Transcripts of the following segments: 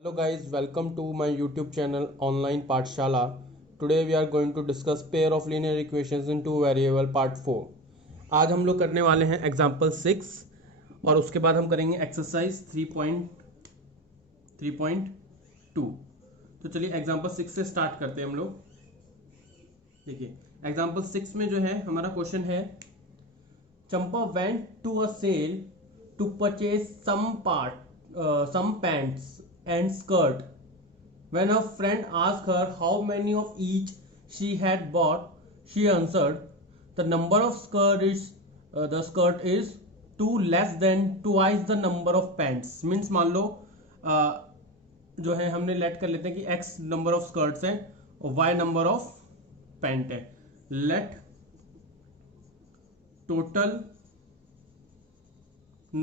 Hello guys, welcome to my YouTube channel Online Pathshala. Today we are going to discuss pair of linear equations in two variable part 4. आज हम लोग करने वाले हैं example 6 और उसके बाद हम करेंगे एक्सरसाइज 3.2. तो चलिए एग्जाम्पल 6 से स्टार्ट करते हैं हम लोग. देखिए एग्जाम्पल 6 में जो है हमारा क्वेश्चन है चंपा went to a sale to purchase some pants and skirt. When a friend asked her how many of each she had bought, she answered, "The number of the skirt is two less than twice the number of pants." Means मान लो जो है हमने late कर लेते हैं कि x number of skirts हैं और y नंबर ऑफ पैंट है. Let total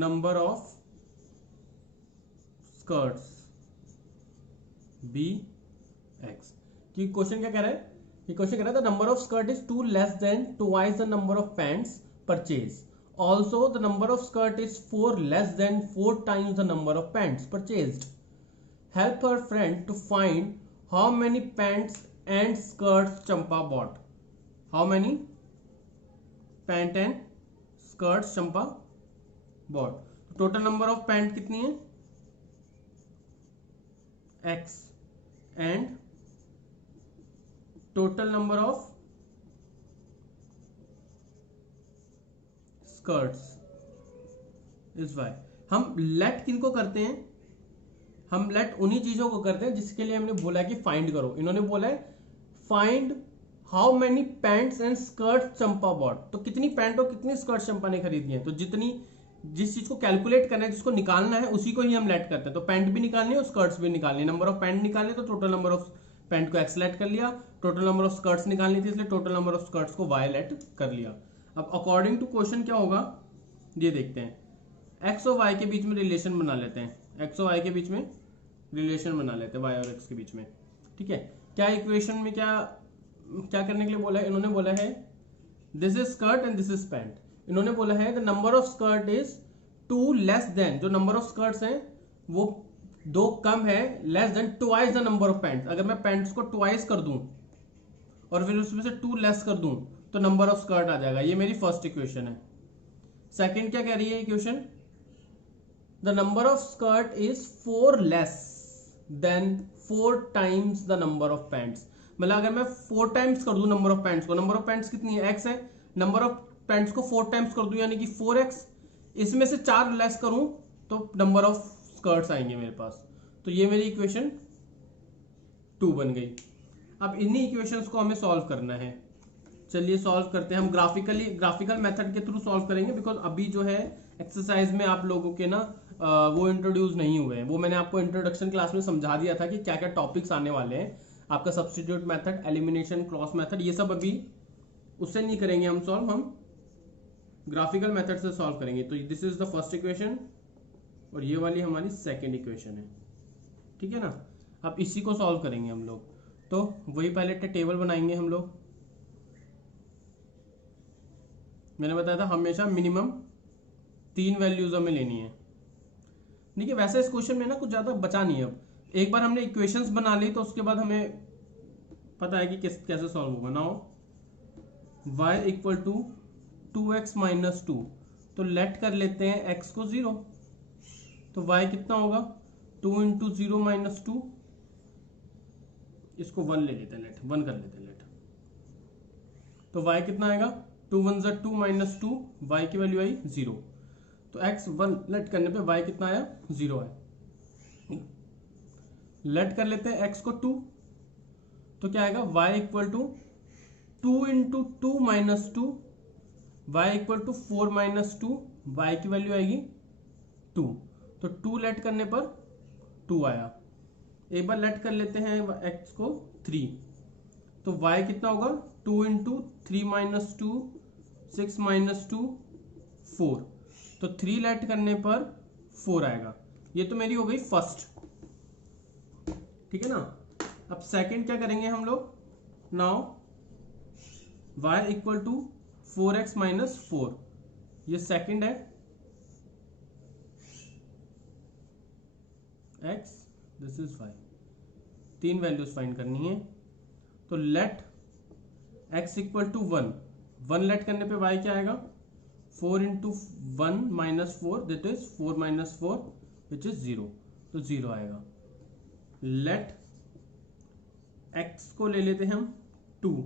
number of skirts be x. कि क्वेश्चन क्या कह रहा है कि क्वेश्चन कह रहा है the number of skirt is two less than twice the number of pants purchase. Also the number of skirt is four less than four times the number of pants purchased. Help her friend to find how many pants and skirts Champa bought. How many pant and skirts Champa bought. Total number of pant कितनी है x and total number of skirts is y. हम late किनको करते हैं, हम late उन्हीं चीजों को करते हैं जिसके लिए हमने बोला है कि फाइंड करो. इन्होंने बोला है find how many pants and skirt Champa bought. तो कितनी पैंट और कितनी स्कर्ट चंपा ने खरीदी है. तो जिस चीज को कैलकुलेट करना है, जिसको निकालना है, उसी को ही हम लेट करते हैं. तो पैंट भी निकालनी है और स्कर्ट्स भी निकालनी है. नंबर ऑफ पैंट निकालने तो टोटल नंबर ऑफ पैंट को एक्स लेट कर लिया. टोटल नंबर ऑफ स्कर्ट्स निकालनी थी इसलिए टोटल नंबर ऑफ स्कर्ट्स को वाई लेट कर लिया. अब अकॉर्डिंग टू क्वेश्चन क्या होगा ये देखते हैं. एक्स और वाई के बीच में रिलेशन बना लेते हैं. एक्स और वाई के बीच में रिलेशन बना लेते हैं वाई और एक्स के बीच में. ठीक है. क्या इक्वेशन में क्या करने के लिए बोला है. इन्होंने बोला है this is skirt and this is pant. इन्होंने बोला है the number of skirt is two less than, जो नंबर ऑफ स्कर्ट्स हैं वो दो कम है, less than twice the number of pants. अगर मैं पैंट्स को ट्वाइस कर दूं और फिर उसमें से टू लेस कर दूं तो नंबर ऑफ स्कर्ट आ जाएगा. ये मेरी फर्स्ट इक्वेशन है. सेकंड क्या कह रही है equation, the number of skirt is four less than four times the number of pants. मतलब अगर मैं फोर टाइम्स कर दूं नंबर ऑफ पैंट्स को, नंबर ऑफ पैंट्स कितनी है एक्स है, नंबर ऑफ पैंट्स को फोर टाइम्स कर दूं यानी कि 4x, इसमें से चार लेस करूं तो नंबर ऑफ स्कर्ट्स आएंगे मेरे पास. तो ये मेरी इक्वेशन 2 बन गई. अब इन्हीं इक्वेशंस को हमें सॉल्व करना है. चलिए सॉल्व करते हैं. हम ग्राफिकल मेथड के थ्रू सॉल्व करेंगे बिकॉज अभी जो है एक्सरसाइज में आप लोगों के ना वो इंट्रोड्यूस नहीं हुए हैं. वो मैंने आपको इंट्रोडक्शन क्लास में समझा दिया था कि क्या क्या टॉपिक्स आने वाले हैं. आपका substitute method, elimination, cross method, ये सब अभी उससे नहीं करेंगे हम सॉल्व. हम ग्राफिकल मेथड से सॉल्व करेंगे. तो this is the first equation और ये वाली हमारी सेकंड इक्वेशन है. ठीक है ना. अब इसी को सॉल्व करेंगे हम लोग. तो वही पहले टेबल बनाएंगे हम लोग. मैंने बताया था हमेशा मिनिमम 3 वैल्यूज हमें लेनी है. देखिए वैसे इस क्वेश्चन में ना कुछ ज्यादा बचा नहीं है. अब एक बार हमने इक्वेशंस बना ली तो उसके बाद हमें पता है कि कैसे सॉल्व होगा. Now y equal to 2x minus 2. तो लेट कर लेते हैं x को 0. तो y कितना होगा 2 इंटू 0 माइनस 2. इसको 1 ले लेते हैं, लेट 1 कर लेते हैं लेट. तो y कितना आएगा 2 1 ज़ा 2 माइनस 2. y की वैल्यू आई 0. तो x 1 लेट करने पे y कितना आया 0 है. लेट कर लेते हैं x को 2. तो क्या आएगा y equal to 2 into 2 minus 2. y equal to 4 minus 2. y की वैल्यू आएगी 2. तो 2 लेट करने पर 2 आया. एक बार लेट कर लेते हैं x को 3. तो y कितना होगा 2 इंटू 3 माइनस 2, 6 माइनस 2, 4. तो 3 लेट करने पर 4 आएगा. ये तो मेरी हो गई फर्स्ट. ठीक है ना. अब सेकंड क्या करेंगे हम लोग. Now y equal to 4x minus 4. ये सेकंड है. x this is y। 3 values find करनी है। तो let x equal to 1, 1 let करने पे y क्या आएगा, 4 into 1 minus 4 that is 4 minus 4 which is 0, तो 0 आएगा। लेट x को ले लेते हैं हम 2,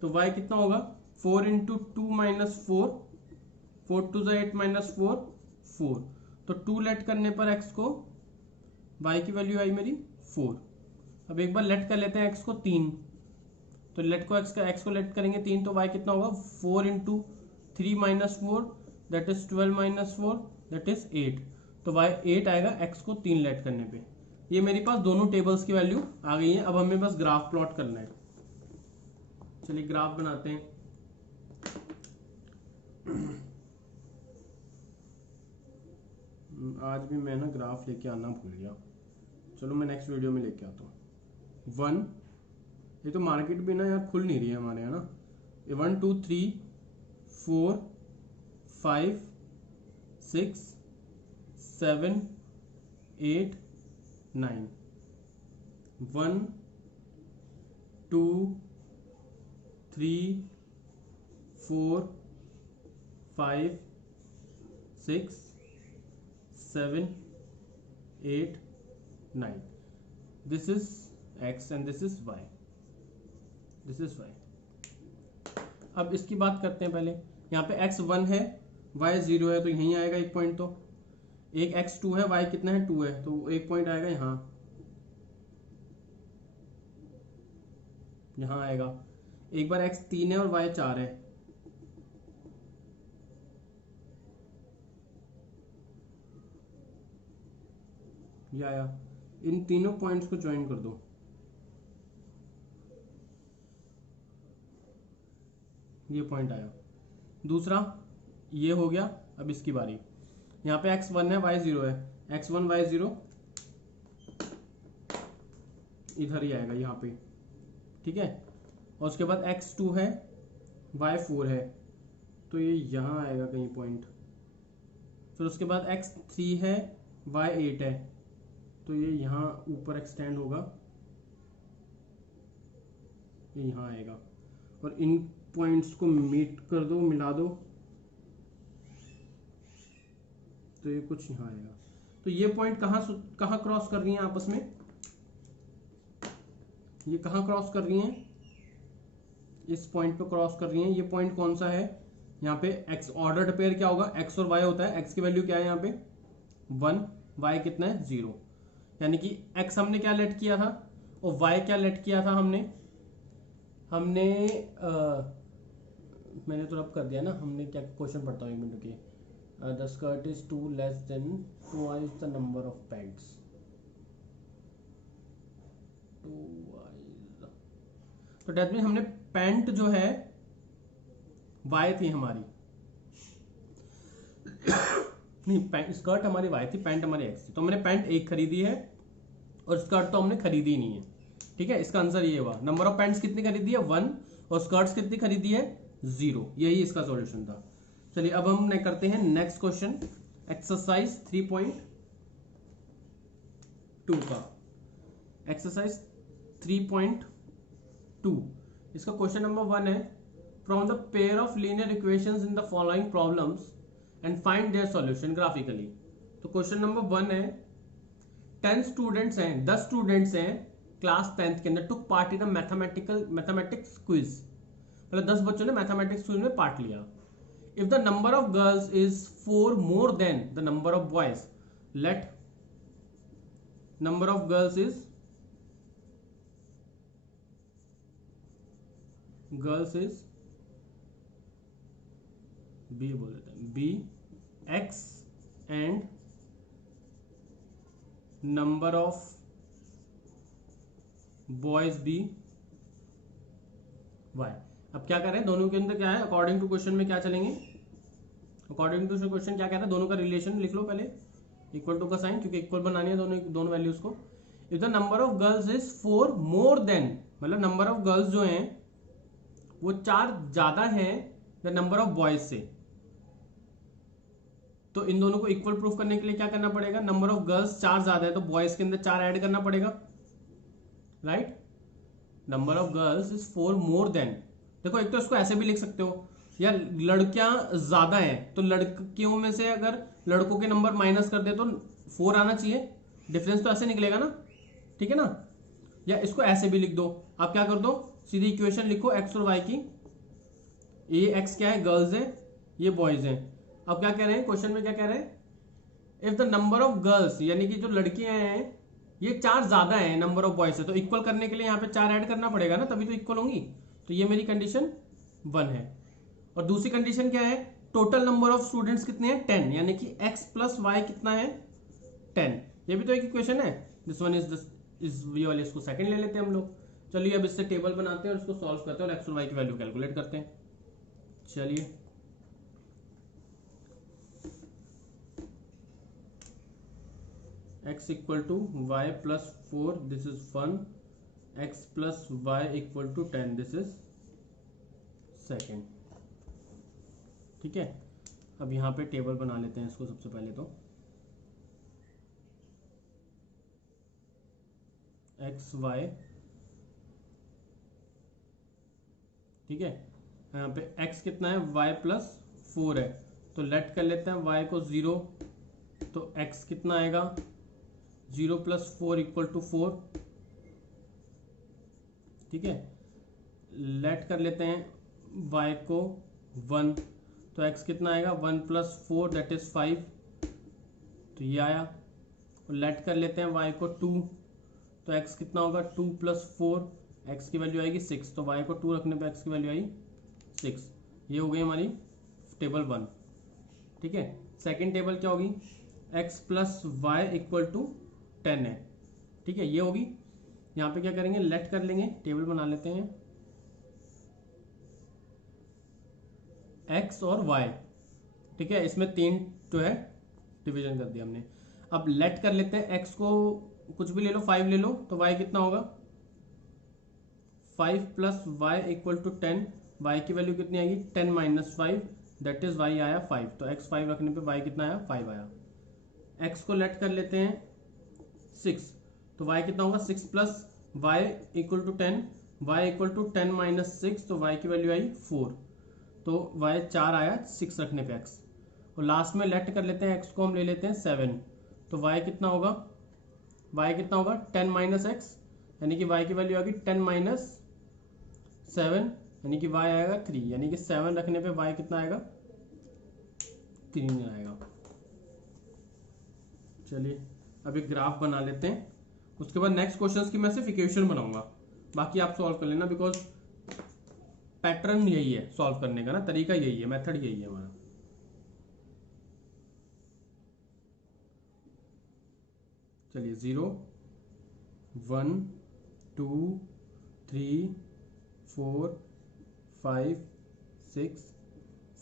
तो y कितना होगा, 4 इंटू 2 माइनस 4, 4 टू 8 माइनस 4, 4, तो 2 लेट करने पर x को, y की वैल्यू आई मेरी 4। अब एक बार लेट कर लेते हैं x को 3, तो लेट को x को लेट करेंगे 3, तो y कितना होगा, 4 into 3 minus 4 that is 12 minus 4 that is 8, तो y 8 आएगा x को 3 लेट करने पे। ये मेरे पास दोनों टेबल्स की वैल्यू आ गई है। अब हमें बस ग्राफ प्लॉट करना है। चलिए ग्राफ बनाते हैं। आज भी मैं ना ग्राफ लेके आना भूल गया, चलो मैं नेक्स्ट वीडियो में लेके आता हूँ। 1, ये तो मार्केट भी ना यार खुल नहीं रही है हमारे यहाँ ना। 1 2 3 4 5 6 7 8 9, 1 2 3 4 5 6 7 8 9, this is x and this is y, this is y। अब इसकी बात करते हैं पहले। यहाँ पे x 1 है, y 0 है, तो यहीं आएगा एक पॉइंट। तो एक x 2 है, y कितना है 2 है, तो एक पॉइंट आएगा यहाँ आएगा। एक बार x 3 है और y 4 है, ये आया। इन तीनों पॉइंट्स को ज्वाइन कर दो, ये पॉइंट आया। दूसरा ये हो गया। अब इसकी बारी। यहाँ पे x 1 है, y 0 है, x 1 y 0 इधर ही आएगा यहाँ पे, ठीक है। और उसके बाद x 2 है, y 4 है, तो ये यहाँ आएगा कहीं पॉइंट। फिर उसके बाद x 3 है, y 8 है, तो ये यहाँ ऊपर एक्सटेंड होगा, ये यहाँ आएगा। और इन पॉइंट्स को मीट कर दो, मिला दो, तो ये कुछ यहाँ आएगा। तो ये पॉइंट कहाँ क्रॉस कर रही हैं आपस में, ये कहाँ क्रॉस कर रही हैं, इस पॉइंट पे क्रॉस कर रही हैं। ये पॉइंट कौन सा है, यहाँ पे x ऑर्डर्ड पेयर क्या होगा, x और y होता है। x की वैल्यू क्या है यहाँ पे 1, y कितना है 0, यानी कि x हमने क्या लेट किया था और y क्या लेट किया था हमने मैंने तो रब कर दिया ना। हमने क्या क्वेश्चन पढ़ता हूँ, एक मिनट रुकिए। The skirt is 2 less than twice the number of pants, तो डेट मीन हमने पैंट जो है y थी हमारी नहीं, स्कर्ट हमारी y थी, पैंट हमारी x थी। तो हमने पैंट एक खरीदी है और स्कर्ट तो हमने खरीदी ही नहीं है, ठीक है। इसका आंसर ये हुआ। नंबर ऑफ पैंट्स कितनी खरीदी है 1 और स्कर्ट्स कितनी खरीदी है 0, यही इसका सॉल्यूशन था। चलिए अब हम करते हैं नेक्स्ट क्वेश्चन, एक्सरसाइज 3.2 का। एक्सरसाइज 3.2, इसका क्वेश्चन नंबर 1 है, from the pair of linear equations in the following problems and find their solution graphically. तो क्वेश्चन नंबर 1 है, 10 स्टूडेंट्स हैं, 10 स्टूडेंट्स हैं क्लास 10th के अंदर, took part in mathematics quiz, मतलब 10 बच्चों ने मैथमेटिक्स क्विज में पार्ट लिया। If the number of girls is 4 more than the number of boys, let number of girls is be बोल देते हैं, be x and number of boys be y. अब क्या कर रहे हैं, दोनों के अंदर क्या है, अकॉर्डिंग टू क्वेश्चन में क्या चलेंगे, अकॉर्डिंग टू क्वेश्चन क्या कहता है, दोनों का रिलेशन लिख लो पहले, इक्वल टू का साइन, क्योंकि इक्वल बनानी है दोनों वैल्यूज को। If the number of girls is 4 more then, मतलब नंबर ऑफ गर्ल्स जो हैं वो 4 ज्यादा हैं द नंबर ऑफ बॉयज से, तो इन दोनों को इक्वल प्रूफ करने के लिए क्या करना पड़ेगा, नंबर ऑफ गर्ल्स 4 ज्यादा है तो बॉयज के अंदर 4 ऐड करना पड़ेगा, right. Number of girls is 4 more then, देखो एक तो इसको ऐसे भी लिख सकते हो, या लड़कियां ज्यादा हैं तो लड़कियों में से अगर लड़कों के नंबर माइनस कर दे तो 4 आना चाहिए, डिफरेंस तो ऐसे निकलेगा ना, ठीक है ना। या इसको ऐसे भी लिख दो, आप क्या कर दो, सीधी इक्वेशन लिखो एक्स और वाई की, ये एक्स क्या है, गर्ल्स है, ये बॉयज हैं। अब क्या कह रहे हैं क्वेश्चन में, क्या कह रहे हैं, if the number of girls, यानी कि जो लड़कियां हैं ये 4 ज्यादा है नंबर ऑफ बॉयज से, तो इक्वल करने के लिए यहाँ पे 4 ऐड करना पड़ेगा ना, तभी तो इक्वल होंगी। तो ये मेरी कंडीशन 1 है। और दूसरी कंडीशन क्या है, टोटल नंबर ऑफ स्टूडेंट्स कितने हैं 10, यानी कि x प्लस वाई कितना है 10, ये भी तो एक इक्वेशन है। दिस वन इज ये वाले, इसको सेकंड ले लेते हैं हम लोग। चलिए अब इससे टेबल बनाते हैं और इसको सॉल्व करते हैं और x और y की वैल्यू कैलकुलेट करते हैं। चलिए x equal to y plus 4, this is 1, x plus y equal to 10, this is second, ठीक है। अब यहाँ पे टेबल बना लेते हैं इसको सबसे पहले, तो एक्स वाई, ठीक है, यहाँ पे x कितना है, y प्लस 4 है, तो लेट कर लेते हैं y को 0, तो x कितना आएगा 0 प्लस 4 इक्वल टू 4, ठीक है। लेट कर लेते हैं y को 1, तो x कितना आएगा 1 प्लस 4 दैट इज 5, तो ये आया। और लेट कर लेते हैं y को 2, तो x कितना होगा 2 प्लस 4, x की वैल्यू आएगी 6, तो y को 2 रखने पे x की वैल्यू आई 6। ये हो गई हमारी टेबल 1, ठीक है। सेकंड टेबल क्या होगी, x plus y equal to 10 है, ठीक है, ये होगी। यहाँ पे क्या करेंगे, लेट कर लेंगे, टेबल बना लेते हैं x और y, ठीक है, इसमें 3 जो है डिवीजन कर दिया हमने। अब लेट कर लेते हैं x को कुछ भी ले लो, 5 ले लो, तो y कितना होगा 5 plus y equal to 10, y की वैल्यू कितनी आएगी 10 माइनस 5 दैट इज y आया 5, तो x 5 रखने पे y कितना आया 5 आया। x को लेट कर लेते हैं 6, तो y कितना होगा 6 plus y equal to 10, y equal to 10 minus 6, तो y की वैल्यू आई 4, तो y 4 आया 6 रखने पे x। और लास्ट में लेट कर लेते हैं x को, हम ले लेते हैं 7, तो y कितना होगा 10 माइनस x, यानी कि y की वैल्यू आएगी 10 माइनस 7, यानी कि y आएगा 3, यानी कि 7 रखने पे y कितना आएगा 3 आएगा। चलिए अब एक ग्राफ बना लेते हैं, उसके बाद नेक्स्ट क्वेश्चंस की मैं सिर्फ इक्वेशन बनाऊंगा, बाकी आप सॉल्व कर लेना, बिकॉज पैटर्न यही है सॉल्व करने का ना, तरीका यही है, मेथड यही है हमारा। चलिए 0 1 2 3 4 5 6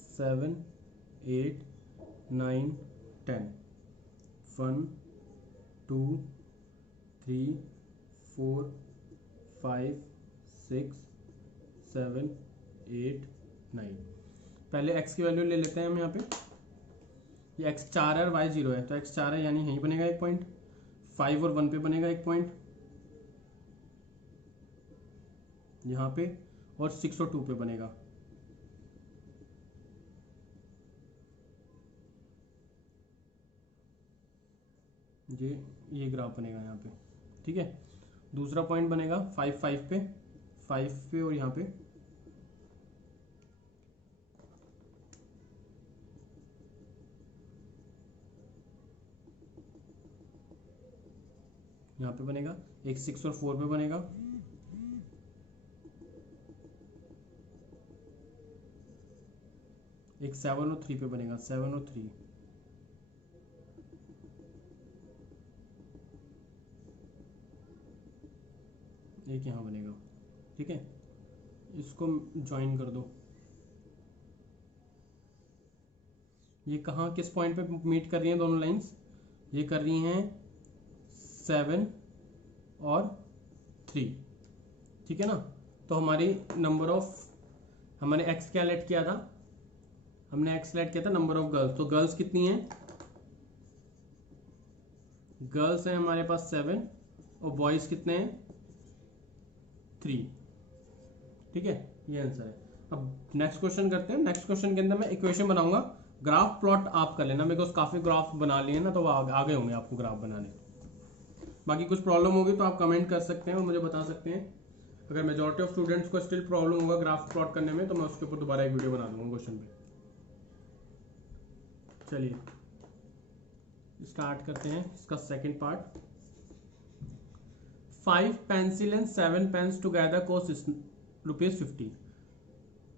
7 8 9 10, 1 2 3 4 5 6 7 8 9। पहले x की वैल्यू ले लेते हैं हम यहाँ पे, ये x 4 है और y 0 है, तो x 4 है यानी यहीं बनेगा 1 पॉइंट, 5 और 1 पे बनेगा 1 पॉइंट यहाँ पे, और 6 और 2 पे बनेगा। ये ग्राफ बनेगा यहाँ पे, ठीक है। दूसरा पॉइंट बनेगा 5 पे, 5 पे और यहाँ पे, यहाँ पे बनेगा एक 6 और 4 पे बनेगा, एक 7 और 3 पे बनेगा, 7 और 3, एक यहाँ बनेगा, ठीक है। इसको ज्वाइन कर दो, ये कहाँ किस पॉइंट पे मीट कर रही हैं दोनों लाइंस, ये कर रही हैं 7 और 3, ठीक है ना। तो हमारी नंबर ऑफ, हमने x क्या लेट किया था, हमने x लेट किया था नंबर ऑफ गर्ल्स, तो गर्ल्स कितनी हैं गर्ल्स हैं हमारे पास 7 और बॉयज कितने हैं 3। ठीक है, ये आंसर है। अब नेक्स्ट क्वेश्चन करते हैं। नेक्स्ट क्वेश्चन के अंदर मैं इक्वेशन बनाऊंगा, ग्राफ प्लॉट आप कर लेना, मेरे को काफी ग्राफ बना लिए ना, तो आ गए होंगे आपको ग्राफ बनाने। बाकी कुछ प्रॉब्लम होगी तो आप कमेंट कर सकते हैं और मुझे बता सकते हैं। अगर मेजॉरिटी ऑफ स्टूडेंट्स को स्टिल प्रॉब्लम होगा ग्राफ प्लॉट करने में तो मैं उसके ऊपर दोबारा एक वीडियो बना दूंगा क्वेश्चन पे। चलिए स्टार्ट करते हैं इसका second part. 5 pencil and 7 pens together cost ₹50।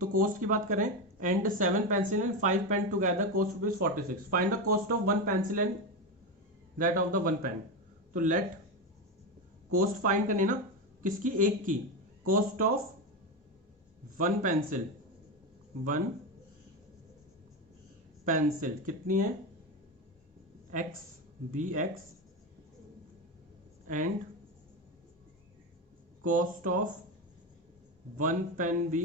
तो कॉस्ट की बात करें, and 7 pencil and 5 pen together cost ₹46। Find the cost of 1 pencil and that of the 1 pen. तो लेट कॉस्ट फाइंड करनी ना, किसकी, एक की। कॉस्ट ऑफ 1 पेंसिल, 1 पेंसिल कितनी है x, bx, and cost of 1 pen भी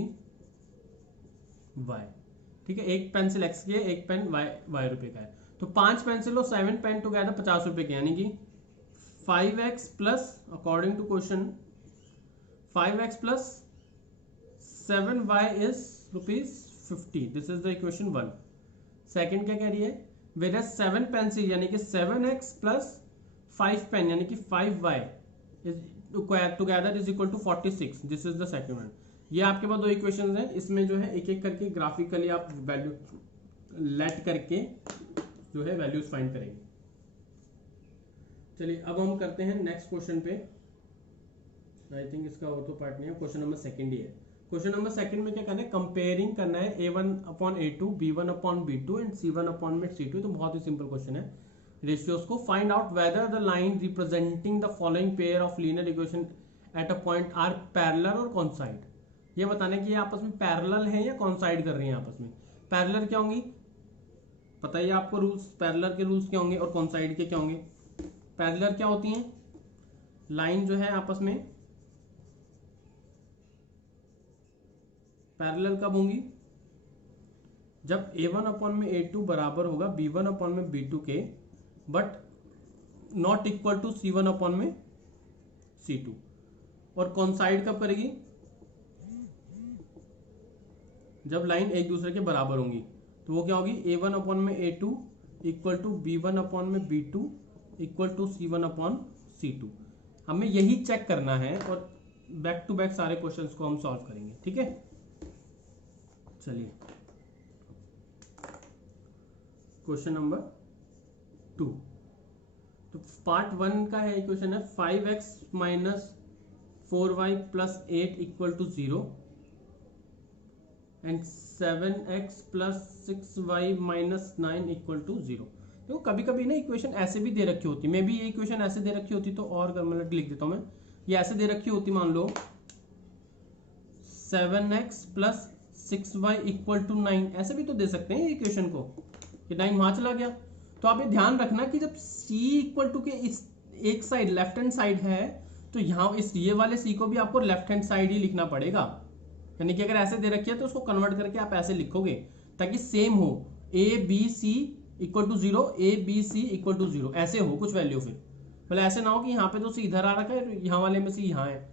y। ठीक है, एक पेंसिल x की है, एक पेन y रुपए का है। तो 5 पेंसिल और 7 पेन टुगेदर 50 रुपए के, यानी कि 5x plus, according to question 5x plus 7y is ₹50। This is the equation 1। Second क्या कह रही है, वेर 7 पेंसिल यानी कि 7x प्लस 5 पेन यानी कि 5y together is equal to 46। This is the second one. ये आपके पास दो इक्वेशंस हैं, इसमें जो है एक एक करके ग्राफिकली आप वैल्यू लेट करके जो है वैल्यूज फाइंड करेंगे। चलिए अब हम करते हैं नेक्स्ट क्वेश्चन पे। आई थिंक इसका और तो पार्ट नहीं है, क्वेश्चन नंबर सेकंड ही है। क्वेश्चन नंबर सेकंड में क्या करना है, कंपेयरिंग करना है A1/A2, B1/B2 एंड C1/C2। तो बहुत ही सिंपल क्वेश्चन है। रेशियोज को find out whether the line representing the following pair of linear equation at a point are parallel और कॉन्साइड। ये बताना है कि ये आपस में पैरेलल है या कॉन्साइड कर रही हैं आपस में। पैरेलल क्या होंगी, पता ही आपको रूल्स, पैरेलल के रूल्स क्या होंगे और कॉन्साइड के क्या होंगे। पैरेलल क्या होती हैं, लाइन जो है आपस में पैरेलल कब होंगी, जब A1/A2 बराबर होगा B1/B2 के, but not equal to C1/C2। और कॉन्साइड कब करेगी, जब लाइन एक दूसरे के बराबर होंगी। तो वो क्या होगी, A1/A2 equal to B1/B2 equal to C1/C2। हमें यही चेक करना है और बैक टू बैक सारे क्वेश्चंस को हम सॉल्व करेंगे। ठीक है, चलिए क्वेश्चन नंबर 2। तो पार्ट 1 का है इक्वेशन है 5x minus 4y plus 8 equal to 0 and 7x plus 6y minus 9 equal to 0। देखो कभी कभी ना इक्वेशन ऐसे भी दे रखी होती, मे बी ये इक्वेशन ऐसे दे रखी होती तो और मतलब लिख देता हूं मैं, ये ऐसे दे रखी होती, मान लो 7x plus 6y equal to 9, ऐसे भी तो दे सकते हैं इक्वेशन को, कि 9 वहां चला गया। तो आप ये ध्यान रखना कि जब c इक्वल टू के इस एक साइड लेफ्ट हैंड साइड है, तो यहाँ इस ये वाले c को भी आपको लेफ्ट हैंड साइड ही लिखना पड़ेगा। यानी कि अगर ऐसे दे रखी है तो उसको कन्वर्ट करके आप ऐसे लिखोगे ताकि सेम हो, ABC equal to 0, ABC equal to 0, ऐसे हो कुछ वैल्यू। फिर मतलब ऐसे ना हो कि यहाँ पे तो c इधर आ रखा है, यहाँ वाले में c यहाँ है,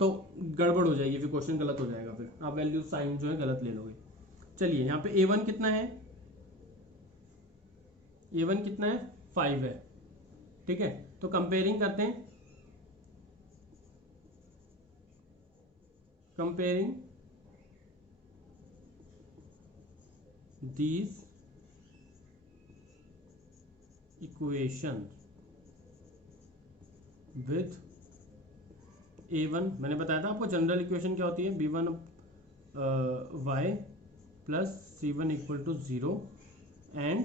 तो गड़बड़ हो जाएगी, फिर क्वेश्चन गलत हो जाएगा, फिर आप वैल्यू साइन जो है गलत ले लोगे। चलिए यहाँ पे A1 कितना है, A1 कितना है 5 है। ठीक है, तो कंपेयरिंग करते हैं, comparing these equations with A1। मैंने बताया था आपको जनरल इक्वेशन क्या होती है, B1 y plus C1 equal to 0 and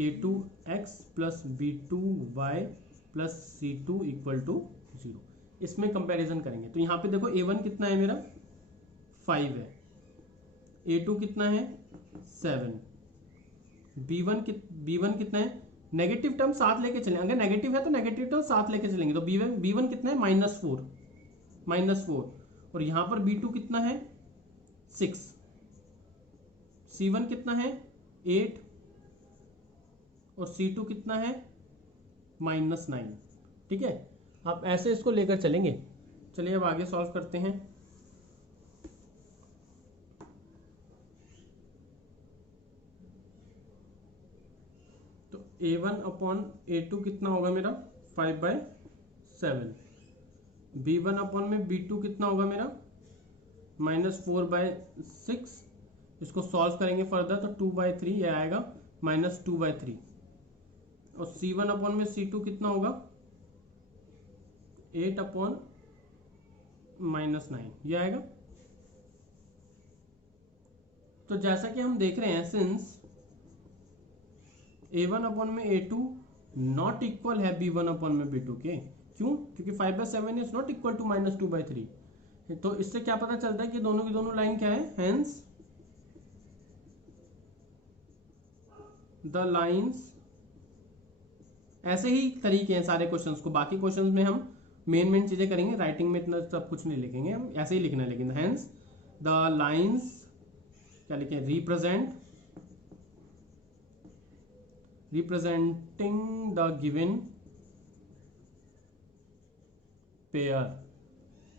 A2x plus B2 y plus C2 equal to 0। इसमें कंपैरिजन करेंगे तो यहाँ पे देखो A1 कितना है मेरा 5 है, A2 कितना है 7, B1 कितना है, नेगेटिव टर्म साथ लेके चलेंगे, अगर नेगेटिव है तो नेगेटिव टर्म साथ लेके चलेंगे। तो B1 कितना है -4, और यहां पर B2 कितना है 6, C1 कितना है 8 और C2 कितना है -9। ठीक है, आप ऐसे इसको लेकर चलेंगे। चलिए अब आगे सॉल्व करते हैं। तो a1 अपॉन a2 कितना होगा मेरा 5/7। b1 अपॉन में b2 कितना होगा मेरा -4/6। इसको सॉल्व करेंगे फर्दर तो 2/3 ये आएगा -2/3। और c1 अपॉन में c2 कितना होगा 8 अपॉन -9 ये आएगा। तो जैसा कि हम देख रहे हैं सिंस a1 अपॉन में a2 नॉट इक्वल है b1 अपॉन में b2 के, क्यों? क्योंकि 5/7 इज नॉट इक्वल टू -2/3। तो इससे क्या पता चलता है कि दोनों की दोनों लाइन क्या है, हेंस द लाइंस। ऐसे ही तरीके हैं सारे क्वेश्चंस को, बाकी क्वेश्चंस में हम मेन चीजें करेंगे, राइटिंग में इतना सब कुछ नहीं लिखेंगे, हम ऐसे ही लिखना है। लेकिन हेंस द लाइंस क्या लिखें, representing the given pair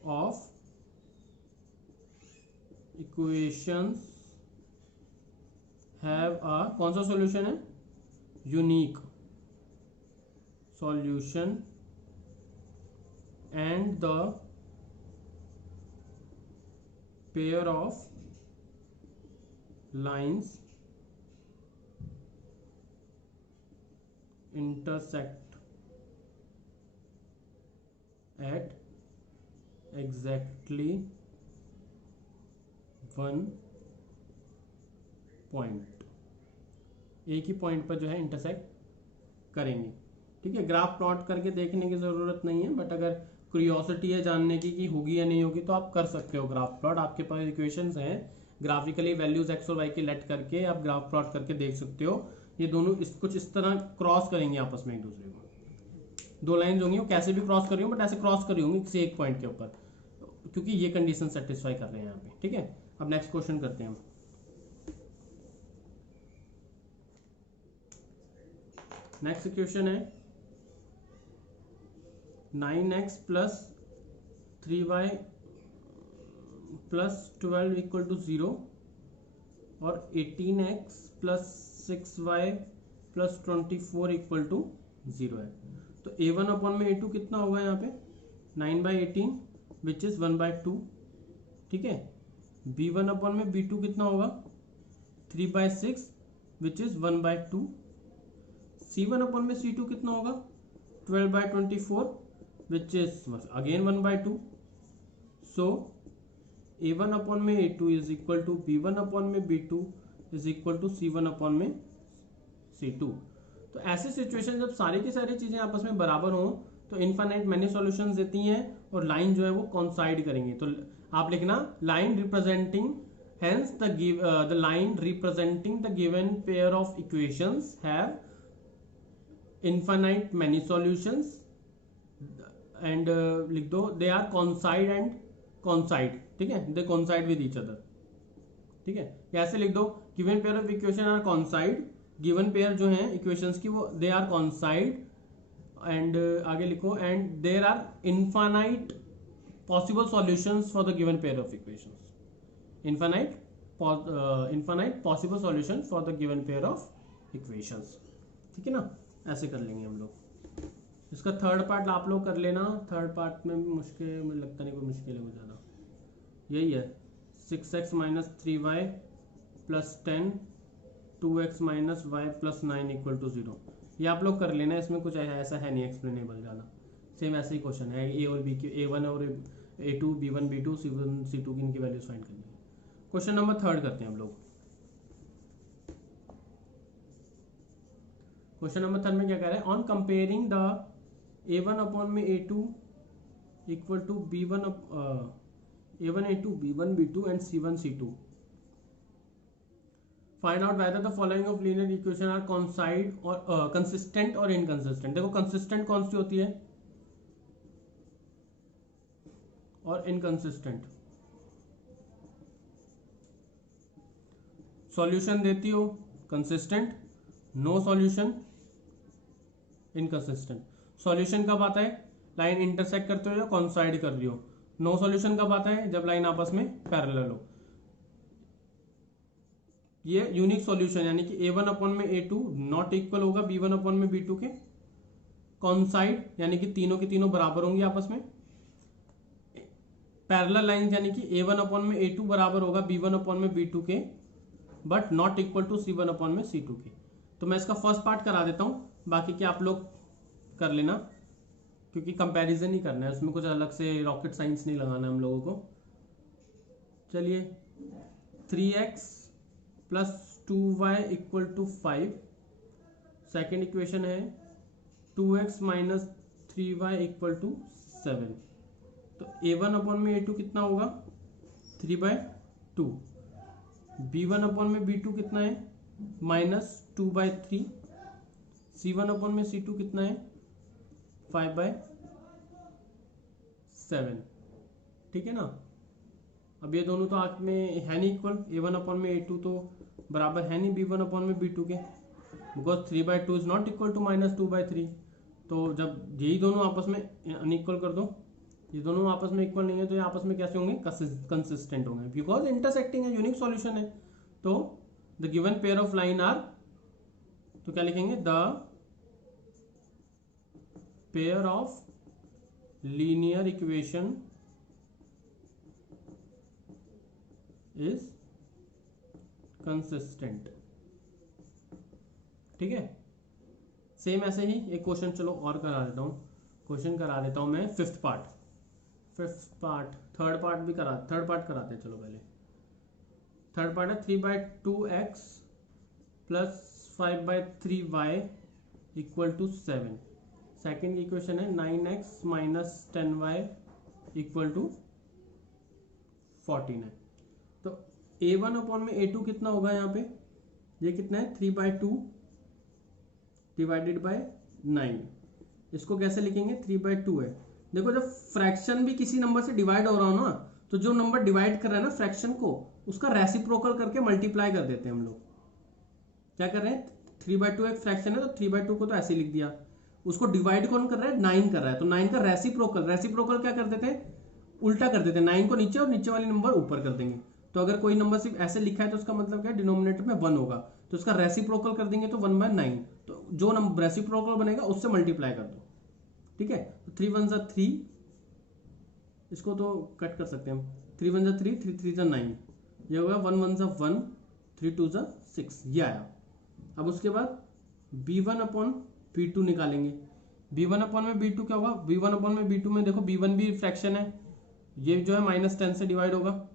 of equations have a, कौन सा सॉल्यूशन है, unique solution and the pair of lines intersect at exactly one point। एक ही पॉइंट पर जो है इंटरसेक्ट करेंगे। ठीक है, ग्राफ प्लॉट करके देखने की जरूरत नहीं है, बट अगर क्यूरियोसिटी है जानने की कि होगी या नहीं होगी तो आप कर सकते हो ग्राफ प्लॉट। आपके पास इक्वेशंस हैं, ग्राफिकली वैल्यूज एक्स और वाई की लेट करके आप ग्राफ प्लॉट करके देख सकते हो। ये दोनों कुछ इस तरह क्रॉस करेंगे आपस में एक दूसरे को। दो लाइन होंगी वो कैसे भी क्रॉस कर रही होंगी, बट ऐसे क्रॉस कर रही होंगी किसी एक पॉइंट के ऊपर, क्योंकि ये कंडीशन सेटिस्फाई कर रहे हैं यहाँ पे। ठीक है, अब नेक्स्ट क्वेश्चन करते हैं हम। नेक्स्ट इक्वेशन है 9x plus 3y plus 12 equal to 0 और 18x plus 6y plus 24 equal to 0 है। तो a1 अपॉन में a2 कितना होगा यहाँ पे 9/18 विच इज 1/2। ठीक है, b1 अपॉन में b2 कितना होगा 3/6 विच इज 1/2। c1 अपॉन में c2 कितना होगा 12/24 which is again 1/2। so a1 upon में a2 is equal to b1 upon में b2 is equal to c1 upon में c2। तो ऐसी सिचुएशन जब सारी की सारी चीजें आपस में बराबर हों तो इनफाइनाइट मैनी सॉल्यूशंस देती हैं और लाइन जो है वो कॉन्साइड करेंगे। तो आप लिखना line representing, hence the line representing the given pair of equations have infinite many solutions and लिख दो they are coincide and coincide. ठीक है, they coincide with each other. ठीक है, ऐसे लिख दो given pair of equation are coincide, given pair जो है इक्वेशंस की वो दे आर कॉन्साइड एंड आगे लिखो and there are infinite possible solutions for the given pair of equations. Infinite possible solution for the given pair of equations. ठीक है ना, ऐसे कर लेंगे हम लोग। इसका थर्ड पार्ट आप लोग कर लेना। थर्ड पार्ट में मुश्किल मुझे लगता नहीं कोई मुश्किल है वो ज़्यादा, यही है 6x minus 3y plus 10 2x minus y plus 9 equal to 0। ये आप लोग कर लेना, इसमें कुछ ऐसा है नहीं एक्सप्लेनेबल ज़्यादा। सेम ऐसे ही क्वेश्चन है, ए और बी की a1 और a2 b1 b2 c1 c2 की इनकी वैल्यूज फाइंड करनी है। क्वेश्चन नंबर थर्ड करते हैं हम लोग। क्वेश्चन नंबर थर्ड में क्या कह रहा है, on comparing the a1 upon में a2 equal to b1 a1 a2 b1 b2 and c1 c2 find out whether the following of linear equation are coincide और कंसिस्टेंट और इनकंसिस्टेंट। देखो consistent कौन सी होती है और इनकंसिस्टेंट। सॉल्यूशन देती हो consistent, no solution inconsistent. Solution कब आता है? लाइन इंटरसेक्ट करते हो या कॉन्साइड कर रही हो। नो सॉल्यूशन कब आता है? जब लाइन आपस में पैरेलल हो। ये यूनिक सॉल्यूशन यानी कि a1 अपॉन में a2 नॉट इक्वल होगा b1 अपॉन में b2 के। कॉन्साइड यानी कि तीनों की तीनों बराबर होंगी आपस में। पैरेलल लाइन यानी कि a1 अपॉन में a2 बराबर होगा b1 अपॉन में b2 के, but not equal to c1 upon में c2 के। तो मैं इसका फर्स्ट पार्ट करा देता हूं, बाकी के आप लोग कर लेना, क्योंकि कंपैरिजन ही करना है, उसमें कुछ अलग से रॉकेट साइंस नहीं लगाना हम लोगों को। चलिए 3x plus 2y equal to 5। Second equation है 2x minus 3y equal to 7। तो a1 अपॉन में a2 कितना होगा? 3/2। b1 अपॉन में b2 कितना है? -2/3। c1 अपॉन में c2 कितना है? 5/7। ठीक है ना। अब ये दोनों तो आंख में है नहीं इक्वल, a1 अपॉन में a2 तो बराबर है नहीं b1 अपॉन में b2 के, because 3/2 is not equal to -2/3। तो जब यही दोनों आपस में अनइक्वल कर दो, ये दोनों आपस में इक्वल नहीं है, तो ये आपस में कैसे होंगे? कंसिस्टेंट होंगे, बिकॉज इंटरसेक्टिंग है, यूनिक सॉल्यूशन है। तो the given pair of line are, तो क्या लिखेंगे? The pair of linear equation is consistent. ठीक है। सेम ऐसे ही एक क्वेश्चन चलो और करा देता हूं। क्वेश्चन करा देता हूं मैं थर्ड पार्ट कराते हैं। चलो पहले थर्ड पार्ट है 3/2x plus 5/3y equal to 7। Second equation है 9x minus 10y equal to 14 है। तो a1 अपॉन में a2 कितना होगा यहाँ पे? ये कितना है? 3/2 डिवाइडेड बाय 9। इसको कैसे लिखेंगे? 3/2 है। देखो जब फ्रैक्शन भी किसी नंबर से डिवाइड हो रहा हो ना, तो जो नंबर डिवाइड कर रहा है ना फ्रैक्शन को, उसका रेसिप्रोकल करके मल्टीप्लाई कर देते हैं हम लोग। क्या कर रहे हैं? 3/2 एक फ्रैक्शन है, तो 3/2 को तो ऐसे लिख दिया। उसको डिवाइड कौन कर रहा है? 9 कर रहा है, तो 9 का रेसिप्रोकल क्या कर देते हैं? उल्टा कर देते हैं। 9 को नीचे और नीचे वाले नंबर ऊपर कर देंगे। तो अगर कोई नंबर सिर्फ ऐसे लिखा है तो उसका मतलब क्या है? डिनोमिनेटर में 1 होगा, तो उसका रेसिप्रोकल कर देंगे तो 1/9। तो जो नंबर रेसिप्रोकल बनेगा उससे मल्टीप्लाई कर दो। ठीक है। तो 3 1 जा 3, इसको तो कट कर सकते हैं हम। 3 1 जा 3, 3 3 जा 9, ये होगा 1 1 जा 1, 3 2 जा 6, ये आया। अब उसके बाद b1 अपॉन b2 निकालेंगे। b1 अपॉन में b2 क्या होगा? b1 अपॉन में b2 में देखो b1 भी फ्रैक्शन है, ये जो है -10 से डिवाइड होगा।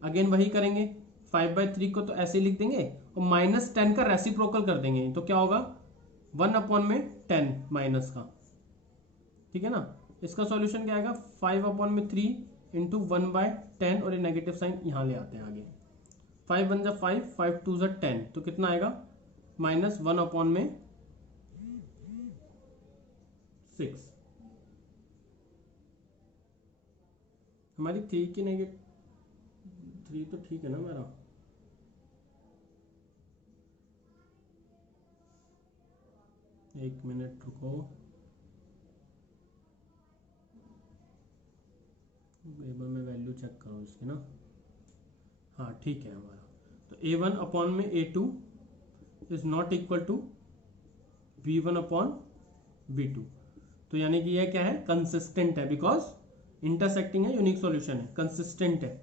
अगेन वही करेंगे, 5/3 को तो ऐसे लिख देंगे और -10 का रेसिप्रोकल कर देंगे, तो क्या होगा? 1 अपॉन में 10 माइनस का। ठीक है ना। इसका सॉल्यूशन क्या आएगा? 5 अपॉन में 3 इंटू 1/10, और ये नेगेटिव साइन यहाँ ले आते हैं आगे। 5 1 जा 5, 5 2 जा 10, तो कितना आएगा? -1 अपॉन में 6। हमारी 3 की नेगेटिव 3 तो ठीक है ना मेरा? एक मिनट रुको, एक बार मैं वैल्यू चेक करूँ इसकी ना। हाँ ठीक है हमारा। तो a1 अपॉन में a2 is not equal to b1 upon b2। तो यानी कि यह क्या है? कंसिस्टेंट है, बिकॉज इंटरसेक्टिंग है, यूनिक सॉल्यूशन है, कंसिस्टेंट है।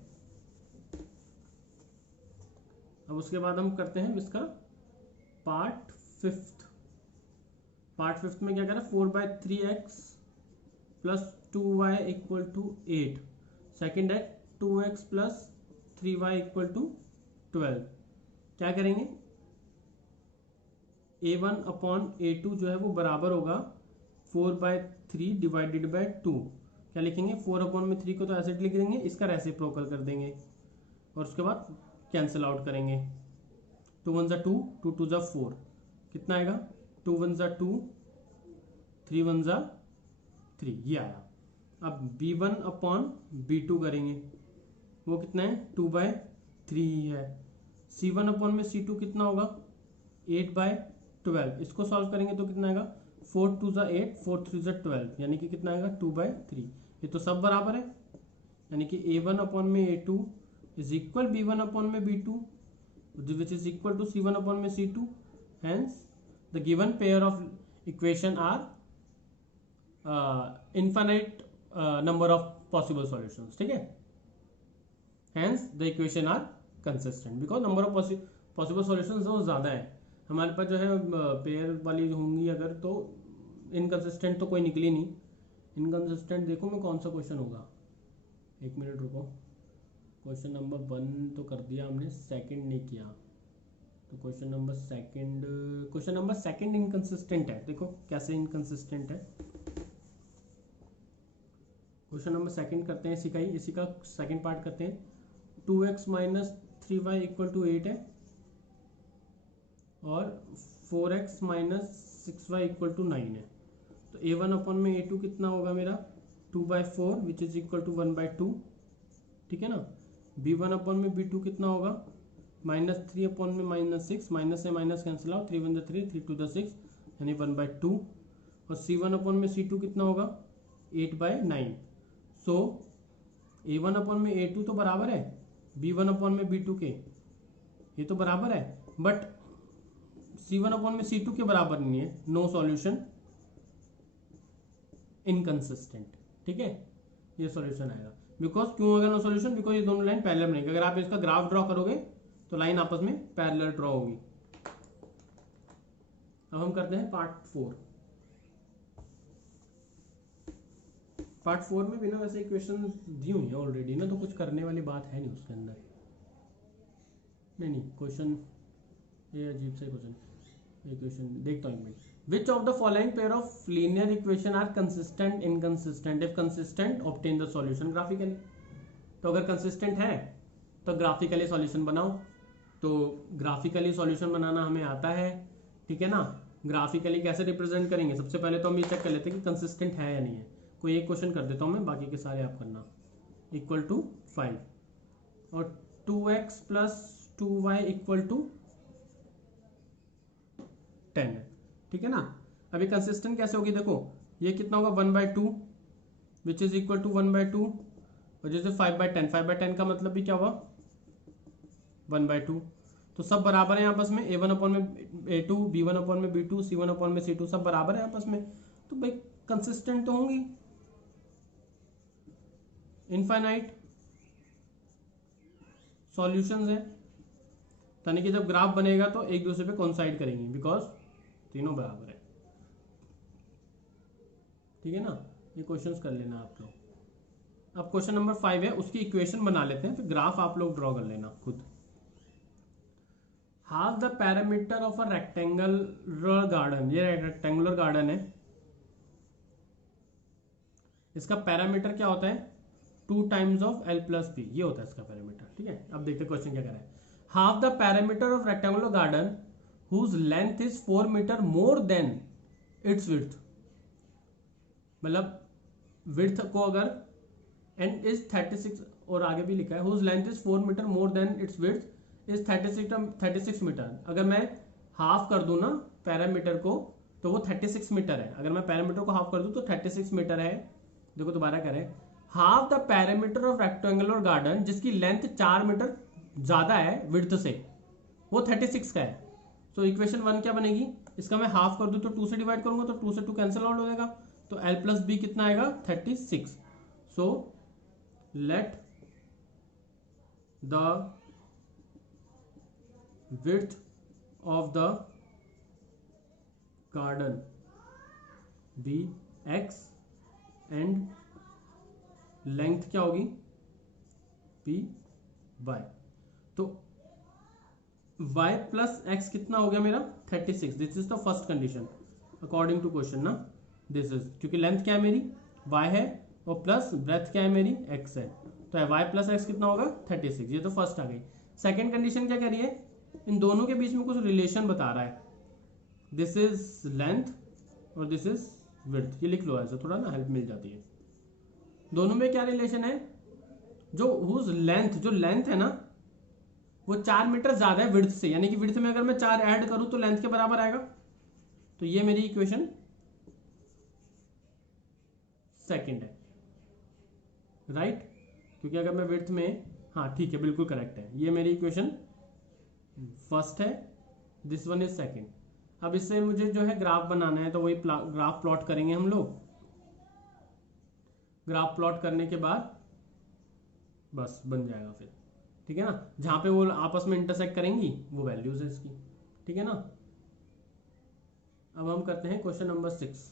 अब उसके बाद हम करते हैं इसका पार्ट फिफ्थ में क्या करें? 4/3x plus 2y equal to 8। Second है 2x plus 3y equal to 12। क्या करेंगे? a1 अपॉन a2 जो है वो बराबर होगा 4/3 डिवाइडेड बाय 2। क्या लिखेंगे? 4 अपॉन में 3 को तो ऐसे लिख देंगे, इसका रेसिप्रोकल कर देंगे और उसके बाद कैंसिल आउट करेंगे। 2 1 जा 2, 2 2 जा 4, कितना आएगा? 2 1 जा 2, 3 1 जा 3, ये आया। अब b1 अपॉन b2 करेंगे, वो कितना है? 2/3 है। c1 अपॉन में c2 कितना होगा? 8/12। इसको सॉल्व करेंगे तो कितना आएगा? 4 2 ज़ा 8, 4 3 ज़ा 12, यानी कि कितना आएगा 2/3। ये तो सब बराबर है, यानी कि a1 अपॉन में a2 is equal b1 upon में b2 which is equal to c1 upon में c2। Hence the given pair of equation are infinite number of possible solutions, ठीक है। Hence the equation are consistent because number of possible solutions जो ज़्यादा है हमारे पास, जो है पेयर वाली होंगी अगर, तो इनकंसिस्टेंट तो कोई निकली नहीं। इनकंसिस्टेंट देखो मैं कौन सा क्वेश्चन होगा, एक मिनट रुको। क्वेश्चन नंबर 1 तो कर दिया हमने, सेकंड नहीं किया, तो क्वेश्चन नंबर सेकंड इनकंसिस्टेंट है। देखो कैसे इनकंसिस्टेंट है। क्वेश्चन नंबर सेकंड करते हैं, इसी का सेकंड पार्ट करते हैं। 2x minus 3y equal to 8 है और 4x minus 6y equal to 9 है। तो a1 अपॉन में a2 कितना होगा मेरा 2/4 विच इज इक्वल टू 1/2, ठीक है ना। b1 अपॉन में b2 कितना होगा -3 अपॉन में -6, माइनस से माइनस कैंसिल आउट, 3 1 3 3 2 6 यानी 1/2। और c1 अपॉन में c2 कितना होगा 8/9। सो a1 अपॉन में a2 तो बराबर है b1 अपॉन में b2 के, ये तो बराबर है, बट c1 अपॉन में c2 के बराबर नहीं है। नो सॉल्यूशन, इनकंसिस्टेंट, ठीक है। ये सॉल्यूशन आएगा बिकॉज, क्यों आएगा नो सॉल्यूशन, बिकॉज ये दोनों लाइन पैरेलल बनेगी। अगर आप इसका ग्राफ ड्रॉ करोगे तो लाइन आपस में पैरेलल ड्रॉ होगी। अब हम करते हैं पार्ट 4। पार्ट 4 में भी ना वैसे इक्वेशन दी हुई है ऑलरेडी ना, तो कुछ करने वाली बात है नहीं उसके अंदर। नहीं क्वेश्चन ये अजीब से क्वेश्चन देखता हूँ। Which of the following pair of linear equation are consistent, inconsistent? If consistent, obtain the solution graphically. तो अगर consistent है तो graphically solution बनाओ। तो graphically solution बनाना हमें आता है, ठीक है ना। graphically कैसे represent करेंगे, सबसे पहले तो हम ये चेक कर लेते हैं कि consistent है या नहीं है। कोई एक क्वेश्चन कर देता हूँ मैं, बाकी के सारे आप करना। इक्वल टू 5 और 2x plus 2y equal to 10 है, ठीक है ना। अभी कंसिस्टेंट कैसे होगी, देखो ये कितना होगा 1/2 विच इज इक्वल टू 1/2 और जैसे 5/10, 5/10 का मतलब भी क्या हुआ 1/2। तो सब बराबर है आपस में, a1 अपॉन में a2, b1 अपॉन में b2, c1 अपॉन में c2, सब बराबर है आपस में, तो भाई कंसिस्टेंट तो होंगी। इनफाइनाइट सॉल्यूशंस है, यानी कि जब ग्राफ बनेगा तो एक दूसरे पे कोइंसाइड करेंगे बिकॉज तीनों बराबर है, ठीक है ना। ये क्वेश्चंस कर लेना आप लोग। अब क्वेश्चन नंबर 5 है, उसकी इक्वेशन बना लेते हैं, फिर ग्राफ आप लोग ड्रॉ कर लेना खुद। Half the parameter of a rectangular garden, ये रेक्टेंगुलर गार्डन है, इसका पैरामीटर क्या होता है 2 times of l plus b, ये होता है इसका पैरामीटर, ठीक है। अब देखते हैं क्वेश्चन क्या कह रहा है। Half the parameter of rectangular garden whose length is 4 metre more than its width, मतलब width को अगर and is 36 और आगे भी लिखा है whose length is 4 metre more than its width is 36 metre. अगर मैं हाफ कर दूं ना पैरामीटर को तो वो 36 मीटर है। अगर मैं पैरामीटर को हाफ कर दूं तो 36 मीटर है। देखो दोबारा करें, half the parameter of rectangular garden जिसकी लेंथ 4 मीटर ज्यादा है विड्थ से, वो 36 का है। तो इक्वेशन 1 क्या बनेगी, इसका मैं हाफ कर दूं तो 2 से डिवाइड करूंगा तो 2 से 2 कैंसिल आउट हो जाएगा, तो l प्लस b कितना आएगा 36। So let the width of the garden be x and length क्या होगी पी y। तो y प्लस x कितना हो गया मेरा 36। This is the first condition according to question ना, दिस इज, क्योंकि लेंथ क्या है मेरी y है और प्लस ब्रेथ क्या है मेरी x है, तो y प्लस x कितना होगा 36। ये तो फर्स्ट आ गई। सेकेंड कंडीशन क्या कह रही है, इन दोनों के बीच में कुछ रिलेशन बता रहा है, दिस इज लेंथ और दिस इज विड्थ, ये लिख लो ऐसे, थोड़ा ना हेल्प मिल जाती है। दोनों में क्या रिलेशन है, जो हुज लेंथ, जो लेंथ है ना वो 4 मीटर ज्यादा है विड्थ से, यानी कि विड्थ में अगर मैं 4 ऐड करूं तो लेंथ के बराबर आएगा। तो ये मेरी इक्वेशन सेकंड है, राइट क्योंकि अगर मैं विड्थ में, हाँ ठीक है बिल्कुल करेक्ट है, ये मेरी इक्वेशन फर्स्ट है, दिस वन इज सेकंड। अब इससे मुझे जो है ग्राफ बनाना है, तो वही ग्राफ प्लॉट करेंगे हम लोग। ग्राफ प्लॉट करने के बाद बस बन जाएगा फिर, ठीक है ना, जहां पे वो आपस में इंटरसेक्ट करेंगी वो वैल्यूज है इसकी, ठीक है ना। अब हम करते हैं question number 6।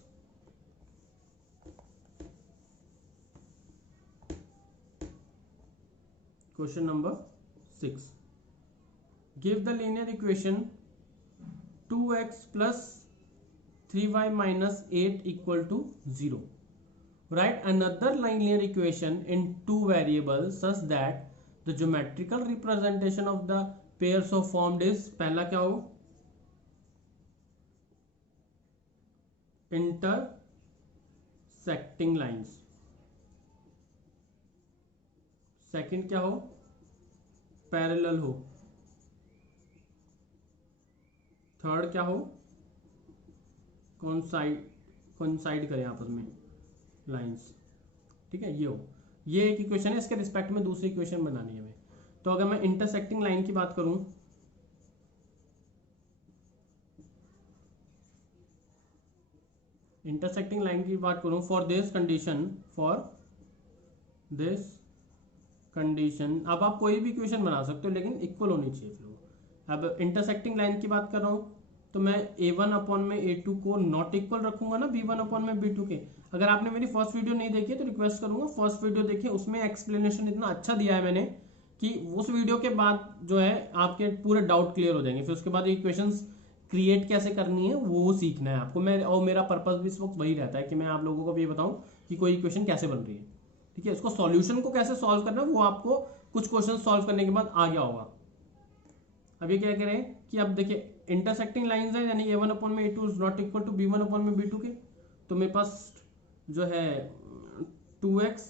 Question number 6, give the linear equation 2x plus 3y minus 8 equal to 0. Write another linear equation in two variables such that the geometrical representation of the pair so formed is, पहला क्या हो, intersecting lines, second क्या हो, parallel हो, third क्या हो, coincide करें आपस में लाइंस, ठीक है। ये हो, ये एक इक्वेशन है, इसके रिस्पेक्ट में दूसरी इक्वेशन बनानी है हमें। तो अगर मैं इंटरसेक्टिंग लाइन की बात करूं, फॉर दिस कंडीशन, अब आप कोई भी इक्वेशन बना सकते हो लेकिन इक्वल होनी चाहिए फ्लो। अब इंटरसेक्टिंग लाइन की बात कर रहा हूं तो मैं a1 अपॉन में a2 को नॉट इक्वल रखूंगा ना b1 अपॉन में b2 के। अगर आपने मेरी फर्स्ट वीडियो नहीं देखी है तो रिक्वेस्ट करूंगा फर्स्ट वीडियो देखिए, उसमें एक्सप्लेनेशन इतना अच्छा दिया है मैंने कि उस वीडियो के बाद जो है आपके पूरे डाउट क्लियर हो जाएंगे। फिर उसके बाद इक्वेशंस क्रिएट कैसे करनी है वो सीखना है आपको। मैं और मेरा पर्पस भी इस वक्त वही रहता है कि मैं आप लोगों को भी ये बताऊं कि कोई इक्वेशन कैसे बन रही है, ठीक है। इसको सॉल्यूशन को कैसे सॉल्व करना है वो आपको कुछ क्वेश्चन सॉल्व करने के बाद आ गया होगा। अब ये क्या करें कि अब देखिए इंटरसेक्टिंग लाइंस है, यानी a1 अपॉन में a2 is not equal to b1 upon में b2 के। तो मेरे पास जो है 2x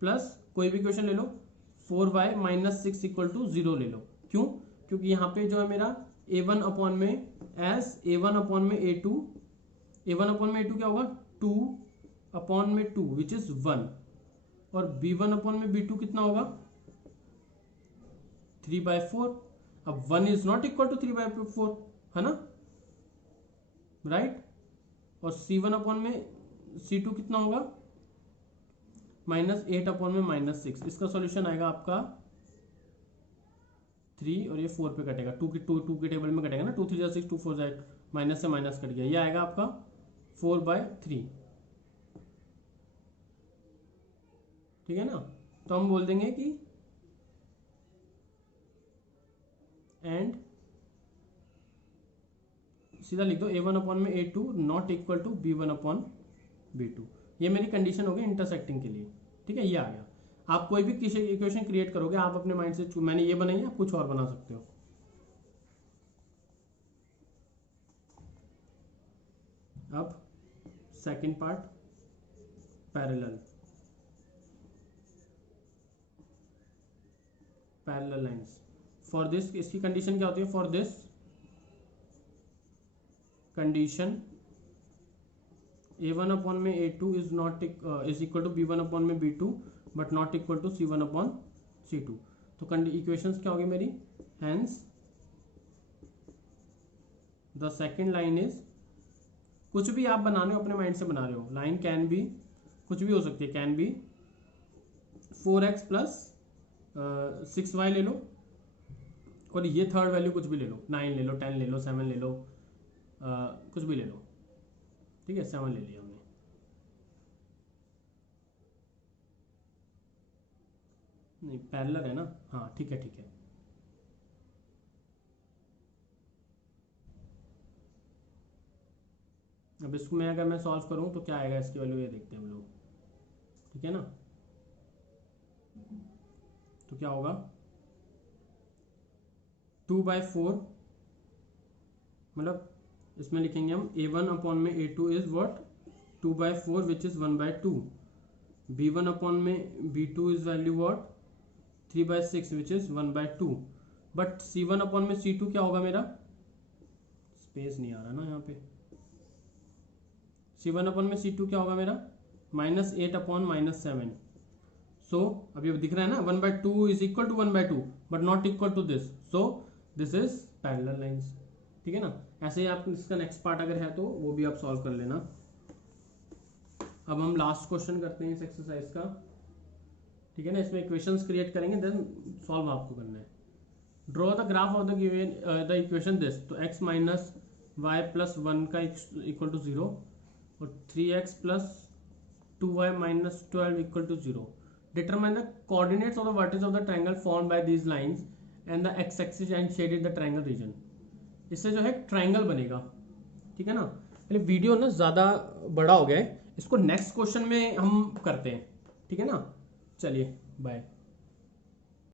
प्लस कोई भी इक्वेशन ले लो 4y माइनस 6 इक्वल टू 0 ले लो। क्यों? क्योंकि यहाँ पे जो है मेरा a1 अपॉन में a1 अपॉन में a2 क्या होगा 2 अपॉन में 2 विच इज 1, और b1 अपॉन में b2 कितना होगा 3/4। अब 1 इज नॉट इक्वल टू 3/4 है ना, राइट। और c1 अपॉन में c2 कितना होगा -8 अपॉन में -6। इसका सॉल्यूशन आएगा आपका 3 और ये 4 पे कटेगा, 2 के टेबल में कटेगा ना, 2 3 6 2 4 जाए, माइनस से माइनस कट गया, ये आएगा आपका 4/3, ठीक है ना। तो हम बोल देंगे कि एंड सीधा लिख दो a1 अपॉन में a2 not equal to b1 upon b2। ये मेरी कंडीशन होगी इंटरसेक्टिंग के लिए, ठीक है। ये आ गया। आप कोई भी किसी इक्वेशन क्रिएट करोगे आप अपने माइंड से, मैंने ये बनाई आप कुछ और बना सकते हो। अब second part, parallel lines. For this, इसकी कंडीशन क्या होती है, for this condition a1 upon में a2 is not is equal to b1 upon में b2 but not equal to c1 upon c2। तो इक्वेशंस क्या होगी मेरी, hence the second line is, कुछ भी आप बना रहे हो अपने माइंड से बना रहे हो, लाइन कैन बी कुछ भी हो सकती है, can be 4x plus 6y ले लो, और ये थर्ड वैल्यू कुछ भी ले लो, 9 ले लो, 10 ले लो, 7 ले लो, कुछ भी ले लो, ठीक है। 7 ले लिया हमने। नहीं पैरेलल है ना, हाँ ठीक है ठीक है। अब इसको अगर मैं सॉल्व करूं तो क्या आएगा इसकी वैल्यू, ये देखते हैं हम लोग, ठीक है ना। तो क्या होगा 2/4, मतलब इसमें लिखेंगे हम a1 अपॉन में a2 is what 2/4 which is 1/2, b1 upon में b2 is value what 3/6 which is 1/2, but c1 upon में c2 क्या होगा मेरा, स्पेस नहीं आ रहा ना यहाँ पे, c1 अपॉन में c2 क्या होगा मेरा -8/-7. सो अभी अब दिख रहा है ना 1/2 is equal to 1/2 but not equal to this, so this is parallel lines. ठीक है ना. ऐसे ही आप इसका नेक्स्ट पार्ट अगर है तो वो भी आप सॉल्व कर लेना. अब हम लास्ट क्वेश्चन करते हैं इस एक्सरसाइज का. ठीक है ना. इसमें इक्वेशंस क्रिएट करेंगे देन सॉल्व आपको करना है. Draw the graph of the given the equation this. तो x माइनस वाई प्लस 1 का इक्वल टू 0 और 3x plus 2y minus 12 equal to 0. Determine the coordinates of the vertex of the triangle formed by these lines and the x axis and shaded the triangle region. इससे जो है triangle बनेगा. ठीक है ना. पहले video ना ज़्यादा बड़ा हो गया है, इसको नेक्स्ट क्वेश्चन में हम करते हैं. ठीक है ना. चलिए बाय.